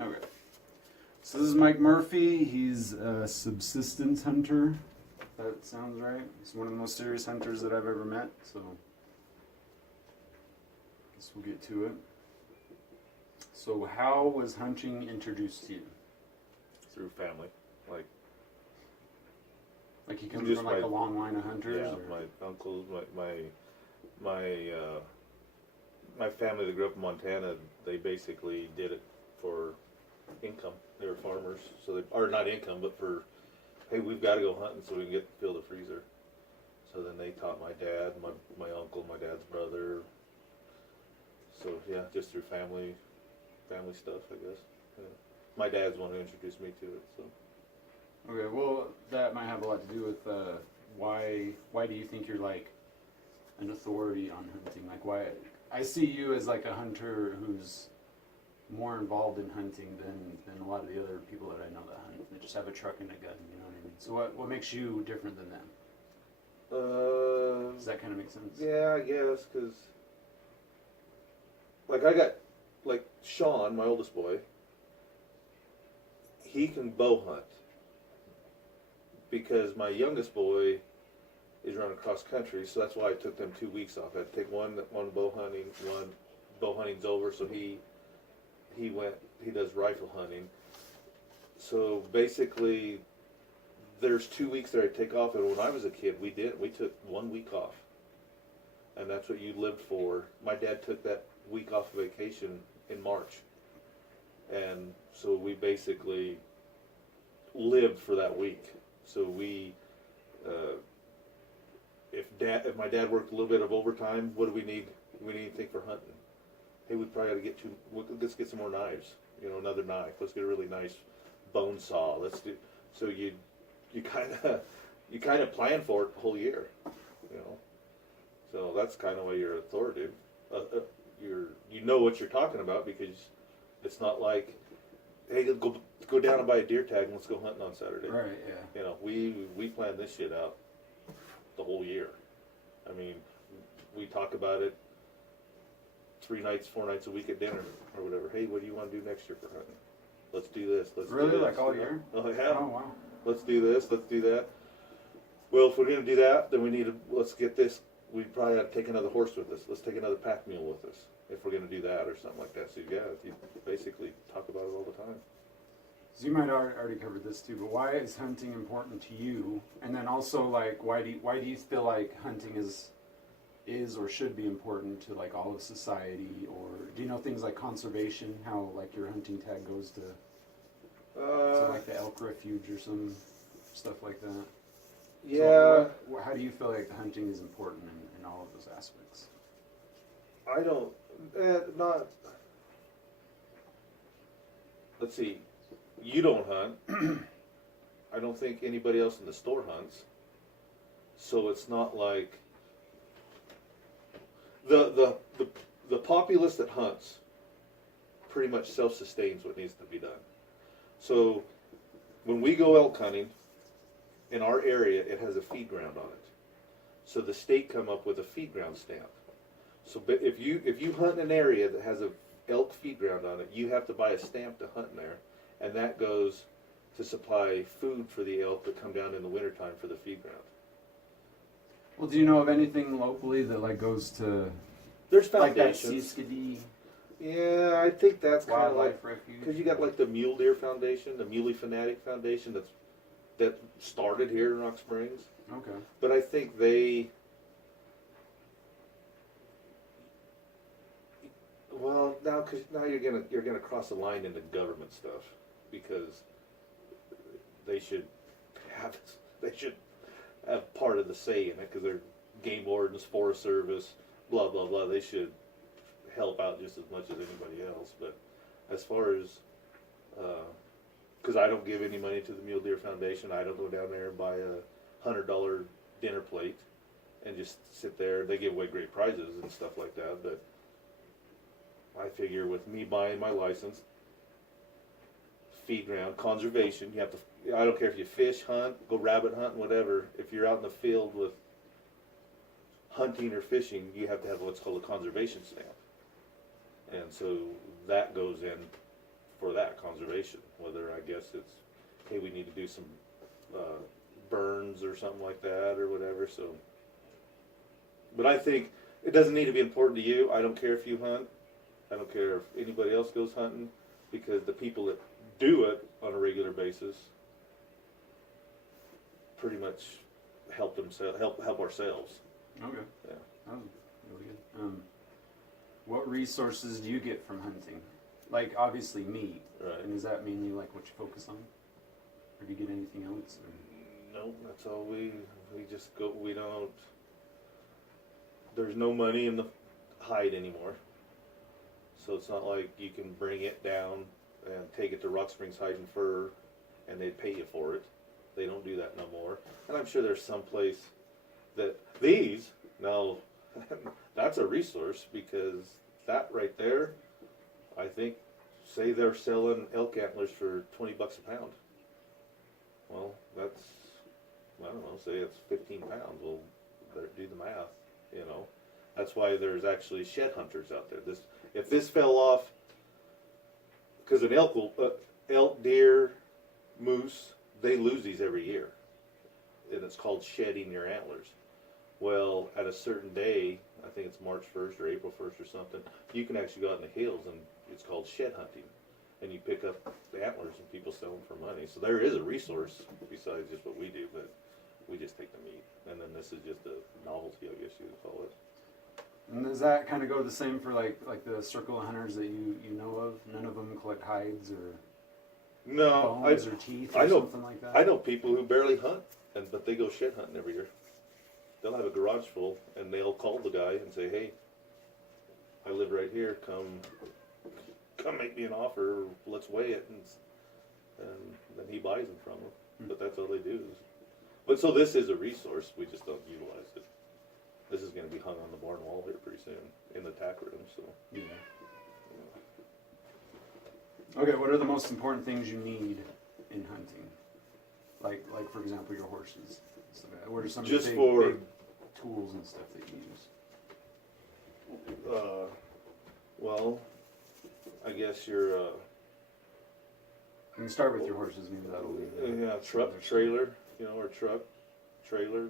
Okay. So this is Mike Murphy. He's a subsistence hunter. If that sounds right. He's one of the most serious hunters that I've ever met. So, I guess we'll get to it. So, how was hunting introduced to you? Through family, like Like you come Just from like my- a long line of hunters? yeah, or? my uncles, my family that grew up in Montana, they basically did it for income. They were farmers, so they, or not income, but for, hey, we've got to go hunting so we can get fill the freezer. So then they taught my dad, my uncle, my dad's brother. So yeah, just through family stuff, I guess. Yeah. My dad's the one who introduced me to it. So Okay, well, that might have a lot to do with why do you think you're like an authority on hunting? Like, why? I see you as like a hunter who's more involved in hunting than a lot of the other people that I know that hunt. They just have a truck and a gun, you know what I mean? So what makes you different than them? Does that kind of make sense? yeah, I guess, because like I got like Sean, my oldest boy. He can bow hunt because my youngest boy is running cross country, so that's why I took them 2 weeks off. I had to take one bow hunting, one bow hunting's over, so he does rifle hunting. So basically, there's 2 weeks that I take off, and when I was a kid, we took 1 week off, and that's what you lived for. My dad took that week off of vacation in March, and so we basically lived for that week. So we, if my dad worked a little bit of overtime, what do we need? We need anything for hunting? Hey, we probably got to get let's get some more knives. You know, another knife. Let's get a really nice bone saw. Let's do. So you kind of plan for it the whole year. You know, so that's kind of why you're authoritative. You know what you're talking about because it's not like, hey, go down and buy a deer tag and let's go hunting on Saturday. Right. Yeah. You know, we plan this shit out the whole year. I mean, we talk about it 3 nights, 4 nights a week at dinner or whatever. Hey, what do you want to do next year for hunting? Let's do this. Let's Really, do this. like all year? Oh yeah. Oh wow. Let's do this. Let's do that. Well, if we're gonna do that, then we need to let's get this. We probably have to take another horse with us. Let's take another pack mule with us if we're gonna do that or something like that. So yeah, you basically talk about it all the time. So you might already covered this too, but why is hunting important to you? And then also like why do you feel like hunting is or should be important to like all of society? Or do you know things like conservation, how like your hunting tag goes to like the elk refuge or some stuff like that? Yeah. So how do you feel like hunting is important in all of those aspects? I don't. Not. Let's see. You don't hunt. I don't think anybody else in the store hunts. So it's not like the populace that hunts pretty much self-sustains what needs to be done. So when we go elk hunting in our area, it has a feed ground on it. So the state come up with a feed ground stamp. So but if you hunt in an area that has a elk feed ground on it, you have to buy a stamp to hunt in there, and that goes to supply food for the elk that come down in the wintertime for the feed ground. Well, do you know of anything locally that like goes to There's like that foundations. Seaskadee Yeah, I think that's kind of Wildlife like Refuge? because you got like the Mule Deer Foundation, the Muley Fanatic Foundation that started here in Rock Springs. Okay. But I think they, well, because now you're gonna cross the line into government stuff because they should have part of the say in it because they're game wardens, Forest Service, blah blah blah. They should help out just as much as anybody else. But as far as because I don't give any money to the Mule Deer Foundation, I don't go down there and buy a $100 dinner plate and just sit there. They give away great prizes and stuff like that, but I figure with me buying my license, feed ground, conservation, you have to, I don't care if you fish, hunt, go rabbit hunt, whatever, if you're out in the field with hunting or fishing, you have to have what's called a conservation stamp. And so that goes in for that. conservation. Whether I guess it's, hey, we need to do some burns or something like that or whatever. So, but I think it doesn't need to be important to you. I don't care if you hunt. I don't care if anybody else goes hunting, because the people that do it on a regular basis pretty much help themselves, help ourselves. Okay. Yeah. That was really good. What resources do you get from hunting? Like, obviously meat. Right. And does that mean you like what you focus on? Or do you get anything else? Or? No, that's all we just go. We don't. There's no money in the hide anymore, so it's not like you can bring it down and take it to Rock Springs Hide and Fur, and they'd pay you for it. They don't do that no more. And I'm sure there's some place that these now. That's a resource, because that right there, I think, say they're selling elk antlers for $20 a pound. Well, that's, I don't know, say it's 15 pounds. Well, better do the math, you know. That's why there's actually shed hunters out there. If this fell off, because an elk will, elk, deer, moose, they lose these every year, and it's called shedding your antlers. Well, at a certain day, I think it's March 1st or April 1st or something, you can actually go out in the hills, and it's called shed hunting. And you pick up the antlers and people sell them for money. So there is a resource besides just what we do, but we just take the meat. And then this is just a novelty, I guess you would call it. And does that kind of go the same for like the circle of hunters that you know of? None of them collect hides or No, bones or teeth or something like that? I know people who barely hunt, but they go shed hunting every year. They'll have a garage full, and they'll call the guy and say, "Hey, I live right here. Come make me an offer. Let's weigh it," and then he buys them from them. But that's all they do. But so this is a resource. We just don't utilize it. This is going to be hung on the barn wall here pretty soon in the tack room. So Yeah. Okay, what are the most important things you need in hunting? Like for example, your horses. So what are some of Just the for- big tools and stuff that you use? well, I guess you're. You can start with your horses, maybe that'll be. Yeah, truck, trailer, or truck, trailer,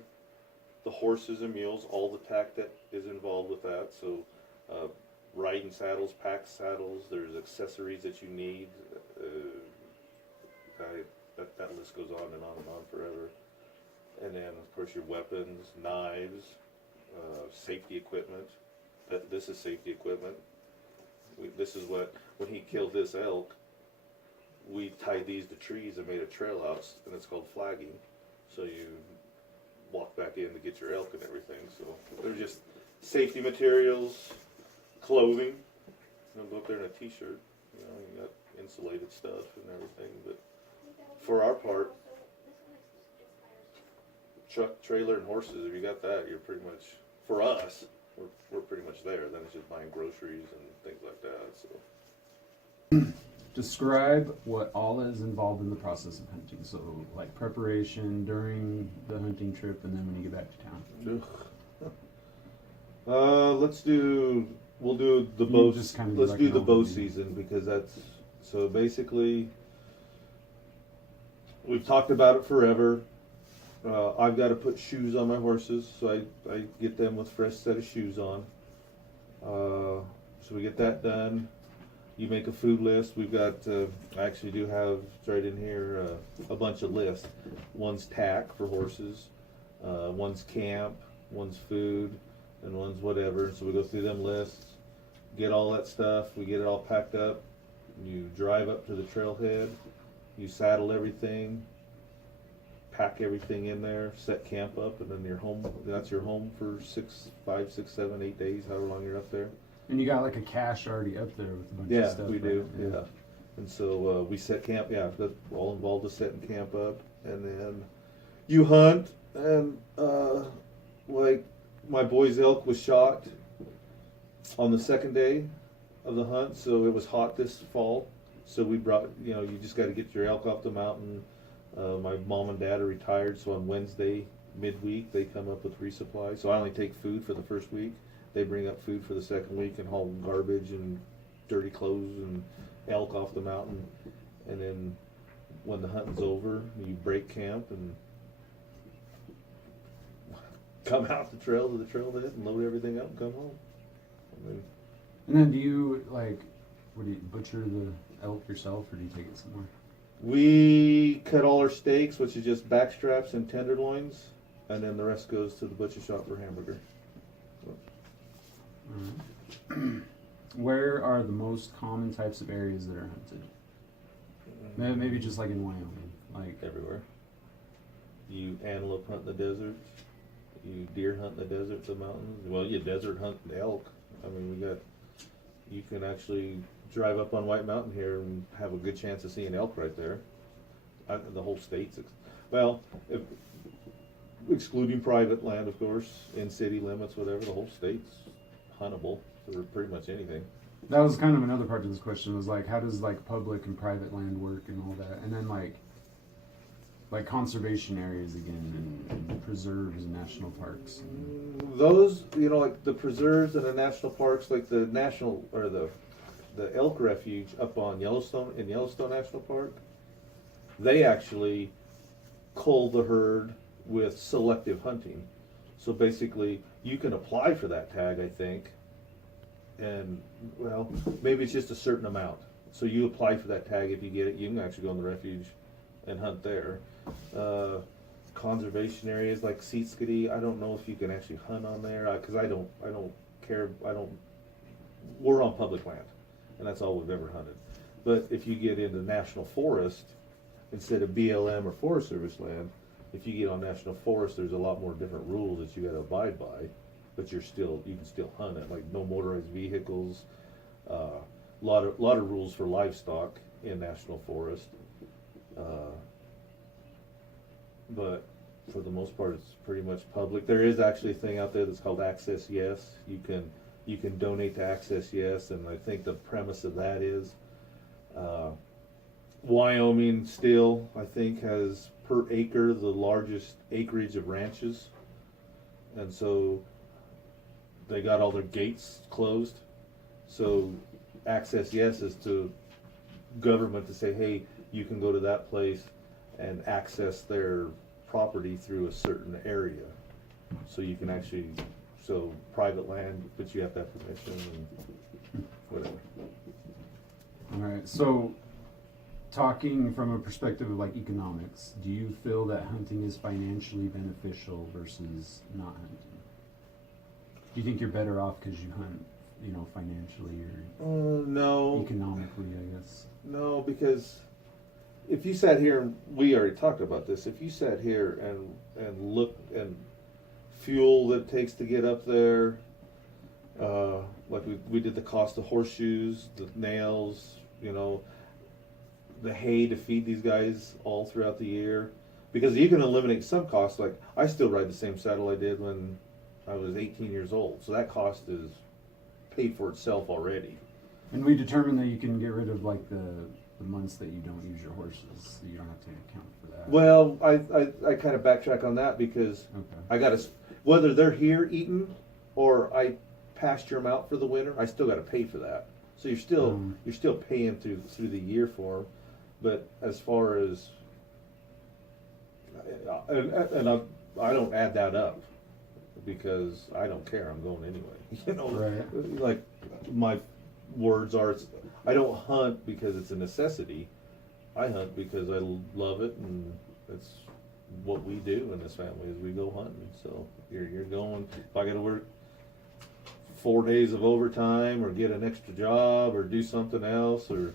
the horses and mules, all the tack that is involved with that. So, riding saddles, pack saddles, there's accessories that you need. That list goes on and on and on forever. And then, of course, your weapons, knives, safety equipment. This is safety equipment. This is what, when he killed this elk, we tied these to trees and made a trail out, and it's called flagging. So you walk back in to get your elk and everything. So they're just safety materials, clothing. Go up there in a t-shirt. You got insulated stuff and everything. But for our part, truck, trailer, and horses, if you got that, you're pretty much, for us, we're pretty much there. Then it's just buying groceries and things like that. So. Describe what all is involved in the process of hunting. So, like preparation during the hunting trip, and then when you get back to town. We'll do the You bow. just kind of Let's like do an the bow overview. season, because that's, so basically, we've talked about it forever. I've got to put shoes on my horses, so I get them with fresh set of shoes on. So we get that done. You make a food list. We've got, I actually do have right in here a bunch of lists. One's tack for horses, one's camp, one's food, and one's whatever. So we go through them lists, get all that stuff. We get it all packed up. You drive up to the trailhead. You saddle everything, pack everything in there, set camp up, and then you're home. That's your home for 5, 6, 7, 8 days, however long you're up there. And you got like a cache already up there with a bunch of Yeah, stuff. we right? do. Yeah, and so we set camp. Yeah, that's all involved with setting camp up, and then you hunt. And like my boy's elk was shot on the second day of the hunt, so it was hot this fall. So we brought, you just got to get your elk off the mountain. My mom and dad are retired, so on Wednesday midweek they come up with resupply. So I only take food for the first week. They bring up food for the second week and haul garbage and dirty clothes and elk off the mountain. and then when the hunting's over, you break camp and come out the trail to the trailhead and load everything up and come home. I mean, And then do you like, what do you butcher the elk yourself, or do you take it somewhere? we cut all our steaks, which is just back straps and tenderloins, and then the rest goes to the butcher shop for hamburger. Alright. Where are the most common types of areas that are hunted? Maybe just like in Wyoming, like Everywhere. You antelope hunt in the desert. You deer hunt in the deserts and mountains. Well, you desert hunt the elk. I mean, you can actually drive up on White Mountain here and have a good chance of seeing elk right there. The whole state's, excluding private land, of course, in city limits, whatever, the whole state's huntable for pretty much anything. that was kind of another part of this question was like, how does like public and private land work and all that, and then like conservation areas again, and preserves and national parks. Those, like the preserves and the national parks, like the national, or the elk refuge up on Yellowstone, in Yellowstone National Park, they actually cull the herd with selective hunting. So basically, you can apply for that tag, I think, and, well, maybe it's just a certain amount. So you apply for that tag, if you get it, you can actually go in the refuge and hunt there. Conservation areas like Seatskity, I don't know if you can actually hunt on there, cause I don't care, we're on public land, and that's all we've ever hunted. But if you get into national forest, instead of BLM or Forest Service land, if you get on national forest, there's a lot more different rules that you gotta abide by, but you can still hunt it, like no motorized vehicles, lot of rules for livestock in national forest. But for the most part, it's pretty much public. There is actually a thing out there that's called Access Yes. You can donate to Access Yes, and I think the premise of that is Wyoming still, I think, has per acre the largest acreage of ranches, and so they got all their gates closed. So Access Yes is to government to say, hey, you can go to that place and access their property through a certain area. So you can actually, so private land, but you have to have permission and whatever. Alright, so talking from a perspective of like economics, do you feel that hunting is financially beneficial versus not hunting? Do you think you're better off because you hunt, financially or No. economically, I guess? No, because if you sat here, and we already talked about this, if you sat here and looked and fuel that it takes to get up there, like we did the cost of horseshoes, the nails, the hay to feed these guys all throughout the year, because you can eliminate some costs. Like I still ride the same saddle I did when I was 18 years old, so that cost is paid for itself already. And we determined that you can get rid of like the months that you don't use your horses, so you don't have to account for that. Well, I kind of backtrack on that because Okay. I got to, whether they're here eating or I pasture them out for the winter, I still got to pay for that. So you're still paying through the year for them. But as far as, and I don't add that up because I don't care. I'm going anyway. Right. Like my words are, I don't hunt because it's a necessity. I hunt because I love it, and it's what we do in this family is we go hunting. So you're going. If I got to work 4 days of overtime, or get an extra job, or do something else, or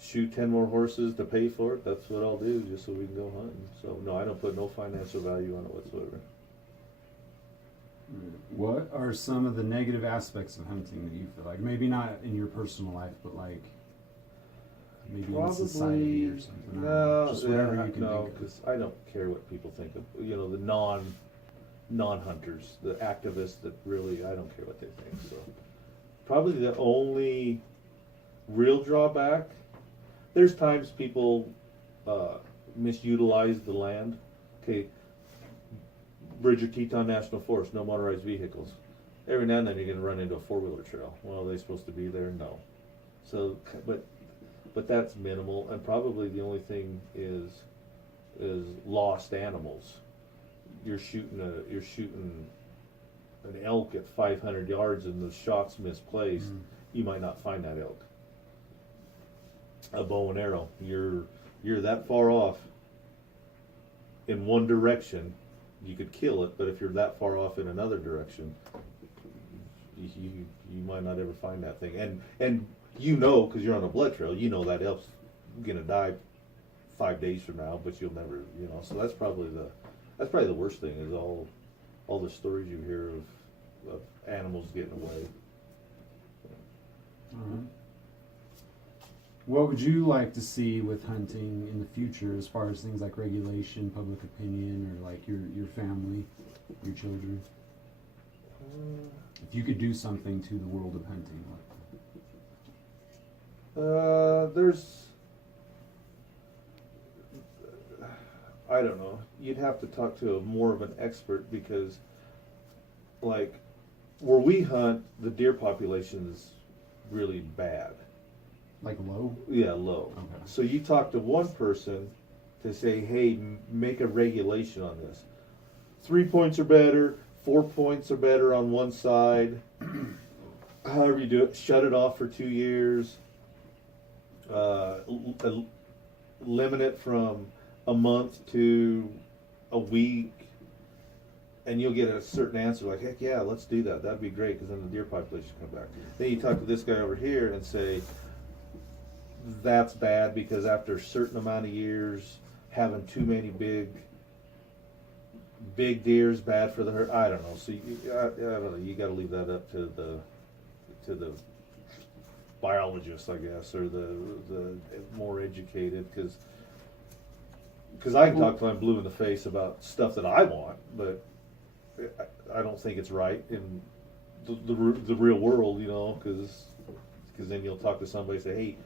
shoot 10 more horses to pay for it, that's what I'll do just so we can go hunting. So no, I don't put no financial value on it whatsoever. What are some of the negative aspects of hunting that you feel like, maybe not in your personal life, but like maybe in society or something? No, just whatever you can no, think of. because I don't care what people think of. The non-hunters, the activists that really, I don't care what they think. So probably the only real drawback. There's times people misutilize the land. Okay. Bridger Teton National Forest, no motorized vehicles. Every now and then you're going to run into a four-wheeler trail. Well, are they supposed to be there? No. So, but but that's minimal, and probably the only thing is lost animals. You're shooting an elk at 500 yards and the shot's misplaced. You might not find that elk. A bow and arrow, you're that far off in one direction, you could kill it, but if you're that far off in another direction, you might not ever find that thing. And you know, because you're on a blood trail, you know that elk's gonna die 5 days from now, but you'll never, you know. So that's probably the worst thing, is all the stories you hear of animals getting away. All right. What would you like to see with hunting in the future, as far as things like regulation, public opinion, or like your family, your children? If you could do something to the world of hunting, I don't know. You'd have to talk to more of an expert, because, like, where we hunt, the deer population is really bad. like low? Yeah, low. Okay. So you talk to one person to say, hey, make a regulation on this. 3 points are better, 4 points are better on one side. However you do it, shut it off for 2 years. Limit it from a month to a week, and you'll get a certain answer like, heck yeah, let's do that. That'd be great, because then the deer population come back. Then you talk to this guy over here and say, that's bad, because after a certain amount of years, having too many big deer is bad for the herd. I don't know. So I don't know. You got to leave that up to the biologists, I guess, or the more educated, because I can talk till I'm blue in the face about stuff that I want, but I don't think it's right in the real world, you know, because then you'll talk to somebody and say, hey,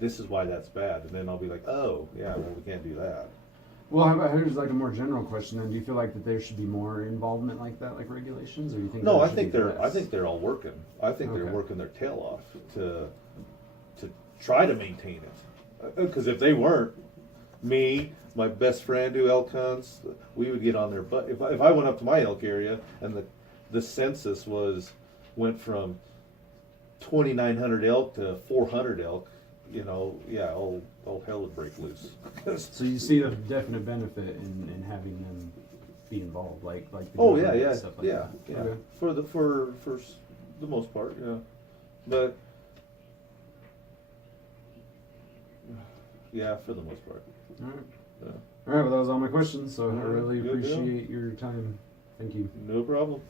this is why that's bad, and then I'll be like, oh yeah, well, we can't do that. Well, how about, here's like a more general question then. Do you feel like that there should be more involvement like that, like regulations, or do you think No, there I should think be they're less? all working. I think they're Okay. working their tail off to try to maintain it. Because if they weren't, me, my best friend who elk hunts, we would get on their butt. If I went up to my elk area and the census went from 2,900 elk to 400 elk, you know, yeah, all hell would break loose. So you see a definite benefit in having them be involved, like the Oh yeah, government yeah, and stuff like yeah, that. yeah. Okay. For the most part, yeah. But yeah, for the most part. All right. Yeah. All right. Well, that was all my questions. So I All right, really good deal. appreciate your time. Thank you. No problem.